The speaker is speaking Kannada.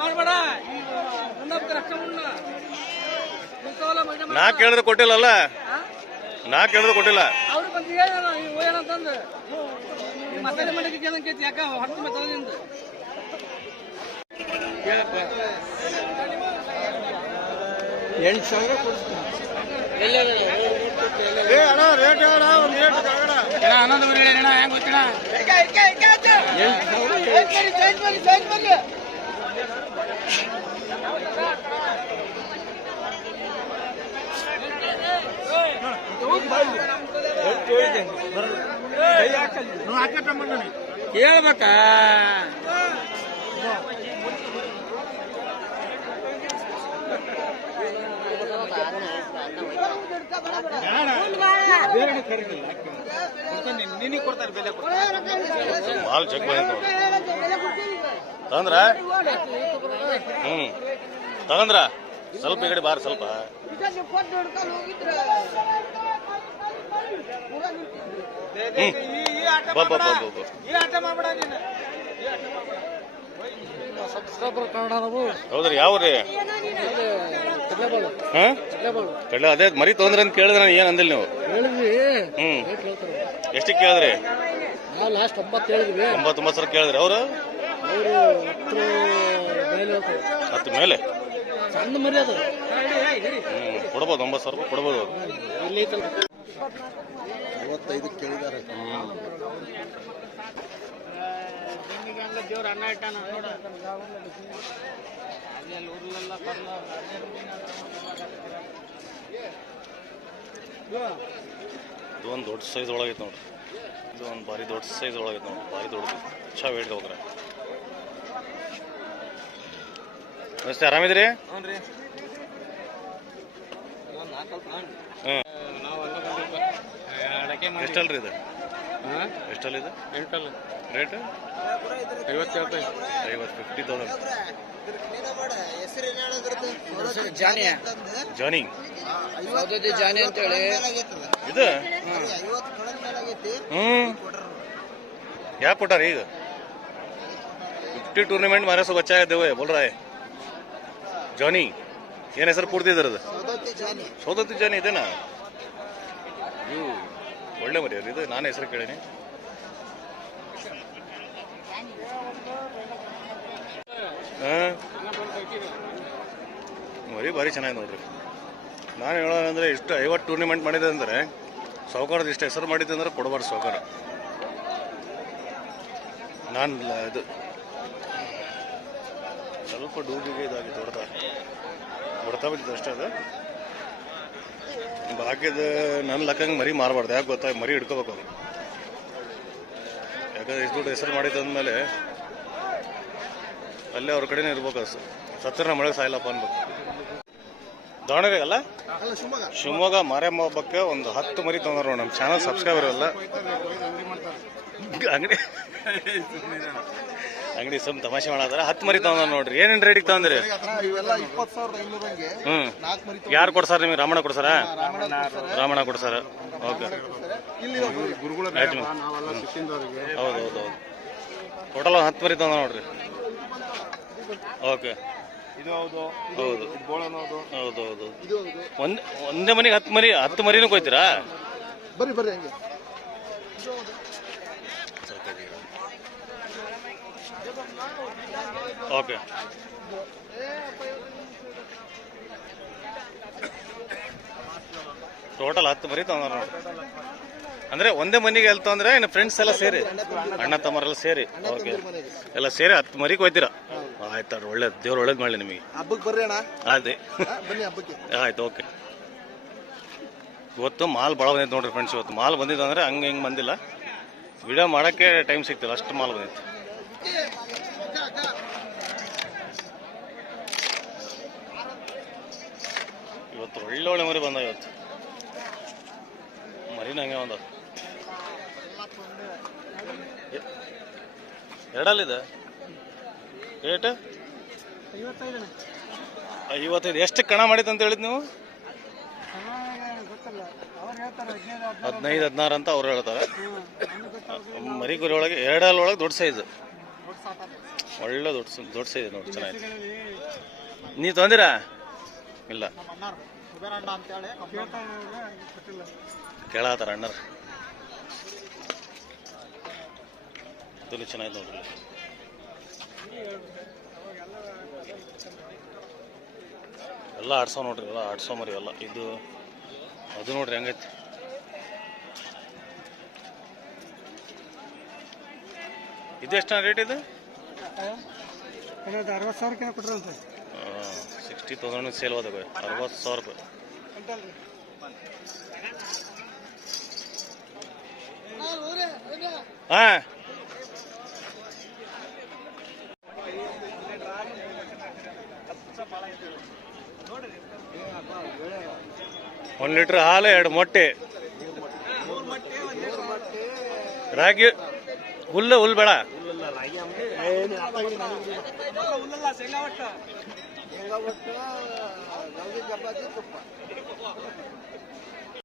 ಮಾಡಬೇಡ ರಕ್ಷ ನಾ ಕೇಳಿದ್ರೆ ಕೊಟ್ಟಿಲ್ಲಲ್ಲ ನಾ ಕೇಳಿದ್ರು ಕೊಟ್ಟಿಲ್ಲ. ಅವ್ರು ಬಂದು ಎಂಟು ಏನಂತಂದು ಮಸಾಲೆ ಮನೆಗೆ ಕೇಳಂಗೆ ಯಾಕ ಹೊರತು ಎಂಟು ಸಾವಿರ ಹನ್ನೊಂದು ಬರೀ ಅಣ್ಣ ಹೆಂಗ್ ಭಾಳ ಚೆಕ್ ತಗಂದ್ರ? ಹ್ಮ್. ತಗಂದ್ರ? ಸ್ವಲ್ಪ ಈ ಕಡೆ ಬಾರ ಸ್ವಲ್ಪ. ಹೌದ್ರಿ ಯಾವ್ರಿ? ಕಡ್ಲೆ ಅದೇ ಮರಿ ತೊಂದ್ರೆ ಅಂತ ಕೇಳಿದ್ರೆ ನಾನು ಏನ್ ಅಂದಿಲ್ಲ ನೀವು? ಹ್ಮ್. ಎಷ್ಟು ಕೇಳಿದ್ರಿ? ಲಾಸ್ಟ್ ಒಂಬತ್ತು ಹೇಳಿದ್ವಿ. ಒಂಬತ್ತೊಂಬತ್ತು ಸಾವಿರ ಕೇಳಿದ್ರಿ ಅವ್ರು? ಹತ್ತು ಮೇಲೆ? ಸಣ್ಣ ಮರಿ ಅದು. ಹ್ಮ್ ಕೊಡ್ಬೋದು ಒಂಬತ್ತು ಸಾವಿರ ರೂಪಾಯಿ ಕೊಡ್ಬೋದು ಅವ್ರು. ಮೂವತ್ತೈದು ಕೇಳಿದ್ದಾರೆ ದೇವ್ರ ಅನ್ನ ಇಟ್ಟಾನ ನೋಡ ಅಲ್ಲಿ ಊರ್ಲೆಲ್ಲ ಬರ್ಲ ಇದು ಒಂದು ದೊಡ್ಡ ಸೈಜ್ ಒಳಗೈತೆ ನೋಡ್ರಿ. ಇದು ಒಂದು ಭಾರಿ ದೊಡ್ಡ ಸೈಜ್ ಒಳಗೈತೆ ನೋಡ್ರಿ. ಭಾರಿ ದೊಡ್ಡದು. ಚಾ ವೇಟ್ ಹೋಗ್ರೆ. ನಮಸ್ತೆ ಆರಾಮಿದ್ರಿ? ಹ್ಞೂ ರೀ ಹ್ಮ್ ನಾವು ಅಡಕೆ ಮಾಡಿ ಎಷ್ಟಲ್ರಿ ಇದು? ಹಾಂ? ಎಷ್ಟಲ್ಲ ಇದು? ಎಂಟಲ್ಲ. ರೇಟ್? ಐವತ್ತು ಹೇಳ್ತೇವೆ ಐವತ್ತು ಫಿಫ್ಟಿ ತೌಸಂಡ್ ಜಾನಿ. ಜಾನಿ. ಸೌದತ್ತಿ ಜಾನಿ ಅಂತೇಳಿ ಇದು? ಹ್ಮ್. ಯಾಕೆ ಕೊಟ್ಟಾರ ಈಗ? ಫಿಫ್ಟಿ ಟೂರ್ನಿಮೆಂಟ್ ಮಾರೇ ಸೋ ಬೋಲ್ರಾಯ್. ಜಾನಿ. ಏನ್ ಹೆಸರು ಪೂರ್ತಿ ಇದ್ರದ್ದು ಸೌದತ್ತಿ ಜಾನಿ. ಇದೇನಾ? ಇದು ಒಳ್ಳೆ ಮರಿ ಇದು ನಾನು ಹೆಸರು ಕೇಳೀನಿ. ಮರಿ ಭಾರಿ ಚೆನ್ನಾಗಿ ನೋಡ್ರಿ. ನಾನು ಹೇಳೋದಂದ್ರೆ ಇಷ್ಟು ಐವತ್ತು ಟೂರ್ನಿಮೆಂಟ್ ಮಾಡಿದೆ ಅಂದರೆ ಸಾವುಕಾರದ ಇಷ್ಟು ಹೆಸರು ಮಾಡಿದ್ದೆ ಅಂದ್ರೆ ಕೊಡಬಾರ್ದು ಸಾವುಕಾರ. ನಾನು ಇದು ಸ್ವಲ್ಪ ಡೂಬಿಗೆ ಇದಾಗಿ ಹೊಡೆತ ಹೊಡೆತ ಬಿದ್ದಿದ್ದು ಅಷ್ಟೇ ಅದು. ಬಾಕಿದ ನನ್ನ ಲೆಕ್ಕಂಗೆ ಮರಿ ಮಾರಬಾರ್ದು. ಯಾಕೆ ಗೊತ್ತಾ? ಮರಿ ಹಿಡ್ಕೋಬೇಕು ಅವ್ರು. ಯಾಕಂದ್ರೆ ಇಷ್ಟು ದೊಡ್ಡ ಹೆಸರು ಮಾಡಿದ್ದು ಅಂದಮೇಲೆ ಅಲ್ಲೇ ಅವ್ರ ಕಡೆನೇ ಇರ್ಬೇಕು ಅಸ್ ಸತ್ತರ ಮಳೆ ಸಾಯಿಲ್ಲಪ್ಪ ಅನ್ಬೇಕು. ದಾವಣಗೆರೆ ಅಲ್ಲ? ಶಿವಮೊಗ್ಗ. ಮಾರಮ್ಮ ಹಬ್ಬಕ್ಕೆ ಒಂದು ಹತ್ತು ಮರಿ ತೊಗೊಂಡ್ರು ನಮ್ಮ ಚಾನಲ್ ಸಬ್ಸ್ಕ್ರೈಬರ್ ಅಲ್ಲ ಅಂಗಡಿ ಅಂಗಡಿ ಸುಮ್ ತಮಾಷೆ ಮಾಡಾದ್ರ ಹತ್ತು ಮರಿ ತಗೊಂಡ್ ನೋಡ್ರಿ. ಏನೇನ್ ರೇಟ್ ತಗೊಂಡ್ರಿ ಹ್ಮ್. ಯಾರು ಕೊಡ್ಸಾರ ನಿಮಗೆ? ರಾಮಣ್ಣ ಕೊಡ್ಸಾರ? ರಾಮಣ್ಣ ಕೊಡ್ಸಾರ. ಓಕೆ. ಇಲ್ಲಿ ಗುರುಗಳ ಹೌದು ಹೌದು ಹೌದು. ಟೋಟಲ್ ಹತ್ತು ಮರಿ ತಗೊಂಡ ನೋಡ್ರಿ. ಓಕೆ. ಹೌದು. ಒಂದೇ ಮನೆಗೆ ಹತ್ತು ಮರಿ ಹತ್ತು ಮರಿನೂ ಕೊಯ್ತೀರಾ? ಬರ್ರಿ ಬರ್ರಿ ಹಂಗೆ ಓಕೆ ಟೋಟಲ್ ಹತ್ತು ಮರಿ ತಗೊಂಡ್ರ ನೋಡಿ ಅಂದ್ರೆ ಒಂದೇ ಮನೆಗೆ ಎಲ್ಲಿ ಅಂದ್ರೆ ಇನ್ನು ಫ್ರೆಂಡ್ಸ್ ಎಲ್ಲ ಸೇರಿ. ಅಣ್ಣ ತಮ್ಮರೆಲ್ಲ ಸೇರಿ. ಓಕೆ ಎಲ್ಲ ಸೇರಿ ಹತ್ತು ಮರಿಗೆ ಹೋಯ್ತೀರಾ? ಆಯ್ತು ಒಳ್ಳೇದು. ದೇವ್ರು ಒಳ್ಳೇದು ಮಾಡಲಿ ನಿಮಗೆ. ಹಬ್ಬಕ್ಕೆ ಬರ್ರಿ ಅಣ್ಣ. ಅದೇ. ಆಯ್ತು ಓಕೆ ಇವತ್ತು ಮಾಲ್ ಭಾಳ ಬಂದಿತ್ತು ನೋಡ್ರಿ ಫ್ರೆಂಡ್ಸ್ ಇವತ್ತು ಮಾಲ್ ಬಂದಿದ್ದು ಅಂದ್ರೆ ಹಂಗೆ ಹಿಂಗೆ ಬಂದಿಲ್ಲ. ವಿಡಿಯೋ ಮಾಡೋಕ್ಕೆ ಟೈಮ್ ಸಿಗ್ತಿಲ್ಲ ಅಷ್ಟು ಮಾಲ್ ಬಂದೈತೆ ಇವತ್ತು ಒಳ್ಳೆ ಒಳ್ಳೆ ಮರಿ ಬಂದ ಇವತ್ತು. ಮರಿನ ಹಂಗೆ ಒಂದು ಎರಡಲ್ಲಿದೆ? ರೇಟ್ ಐವತ್ತೈದು. ಎಷ್ಟು ಕಣ ಮಾಡಿತ್ತು ಅಂತ ಹೇಳಿದ್ ನೀವು? ಹದಿನೈದು ಹದಿನಾರು ಅಂತ ಅವ್ರು ಹೇಳ್ತಾರೆ. ಮರಿ ಕುರಿ ಒಳಗೆ ಎರಡಲ್ಲೊಳಗೆ ದೊಡ್ಡ ಸೈಜ್ ಒಳ್ಳೆ ದೊಡ್ಡ ದೊಡ್ಡ ನೋಡಿ, ಚೆನ್ನಾಗಿದೆ. ನೀ ತೊಂದಿರಾ? ಇಲ್ಲ. ಕೇಳತ್ತಾರ ಅಣ್ಣರ. ಚೆನ್ನಾಗಿದೆ ನೋಡ್ರಿ. ಎಲ್ಲ ಆಡ್ಸೋ ನೋಡ್ರಿ, ಎಲ್ಲ ಆಡ್ಸೋ ಮರಿ, ಎಲ್ಲ. ಇದು, ಅದು ನೋಡ್ರಿ ಹೆಂಗೈತಿ. ಎಷ್ಟು ರೇಟ್ ಇದು? ಅರವತ್ತು ಸಾವಿರಕ್ಕೆ ಕೊಟ್ರಂತೆ ಸಿಕ್ಸ್ಟಿ ತೌಸಂಡ್ ಸೇಲ್ ಹೋದ ಅರವತ್ತು ಸಾವಿರ ರೂಪಾಯಿ ಹಾಂ. ಒಂದು ಲೀಟ್ರ್ ಹಾಲು ಎರಡು ಮೊಟ್ಟೆ. ರಾಗಿ ಹುಲ್ಲು ಹುಲ್ಲು ಬೇಡ. शेंगा वाटतं चपाती तुप्पा